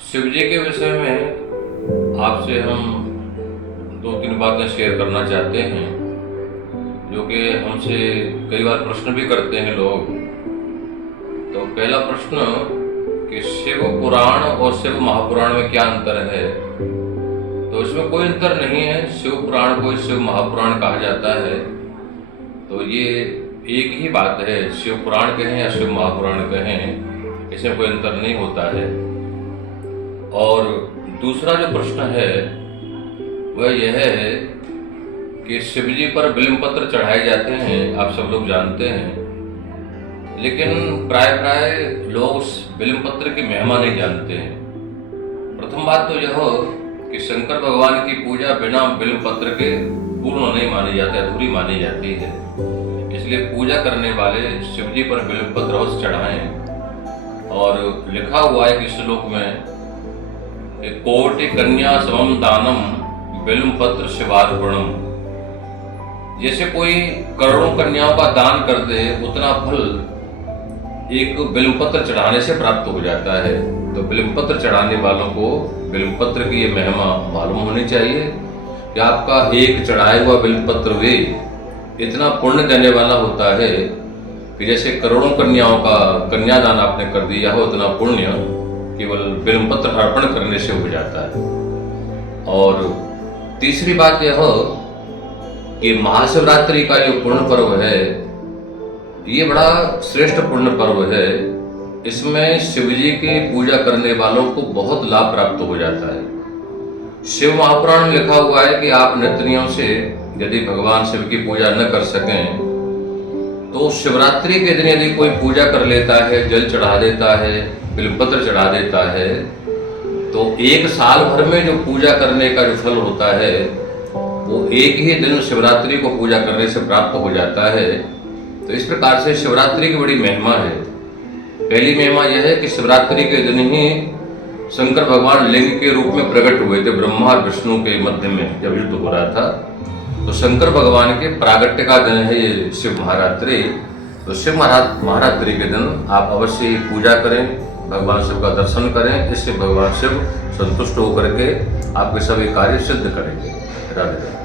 शिव जी के विषय में आपसे हम दो तीन बातें शेयर करना चाहते हैं, जो कि हमसे कई बार प्रश्न भी करते हैं लोग। तो पहला प्रश्न कि शिव पुराण और शिव महापुराण में क्या अंतर है? तो इसमें कोई अंतर नहीं है। शिव पुराण को शिव महापुराण कहा जाता है, तो ये एक ही बात है। शिव पुराण कहें या शिव महापुराण कहें, इसमें कोई अंतर नहीं होता है। और दूसरा जो प्रश्न है वह यह है कि शिव जी पर बिल्वपत्र चढ़ाए जाते हैं, आप सब लोग जानते हैं, लेकिन प्राय लोग उस बिल्वपत्र की महिमा नहीं जानते हैं। प्रथम बात तो यह कि शंकर भगवान की पूजा बिना बिल्वपत्र के पूर्ण नहीं मानी जाती, अधूरी मानी जाती है। इसलिए पूजा करने वाले शिव जी पर बिल्वपत्र अवश्य चढ़ाएं। और लिखा हुआ है कि श्लोक में कोटि कन्या समम दानम बिल्वपत्र शिवार्पणम। जैसे कोई करोड़ों कन्याओं का दान कर दे, उतना फल एक बिल्वपत्र चढ़ाने से प्राप्त हो जाता है। तो बिल्वपत्र चढ़ाने वालों को बिल्वपत्र की ये महिमा मालूम होनी चाहिए कि आपका एक चढ़ाया हुआ बिल्वपत्र वे इतना पुण्य देने वाला होता है कि जैसे करोड़ों कन्याओं का कन्यादान आपने कर दिया हो, उतना पुण्य केवल बिल्वपत्र अर्पण करने से हो जाता है। और तीसरी बात यह कि महाशिवरात्रि का जो पुण्य पर्व है, ये बड़ा श्रेष्ठ पुण्य पर्व है। इसमें शिव जी की पूजा करने वालों को बहुत लाभ प्राप्त हो जाता है। शिव महापुराण में लिखा हुआ है कि आप नित्यनियम से यदि भगवान शिव की पूजा न कर सकें, तो शिवरात्रि के दिन यदि कोई पूजा कर लेता है, जल चढ़ा देता है, बिल्वपत्र चढ़ा देता है, तो एक साल भर में जो पूजा करने का जो फल होता है वो एक ही दिन शिवरात्रि को पूजा करने से प्राप्त हो जाता है। तो इस प्रकार से शिवरात्रि की बड़ी महिमा है। पहली महिमा यह है कि शिवरात्रि के दिन ही शंकर भगवान लिंग के रूप में प्रकट हुए थे, ब्रह्मा और विष्णु के मध्य में जब युद्ध हो रहा था। तो शंकर भगवान के प्रागट्य का दिन है ये शिव महारात्रि। तो शिव महारात्रि के दिन आप अवश्य पूजा करें, भगवान शिव का दर्शन करें। इससे भगवान शिव संतुष्ट होकर के आपके सभी कार्य सिद्ध करेंगे। राधे राधे।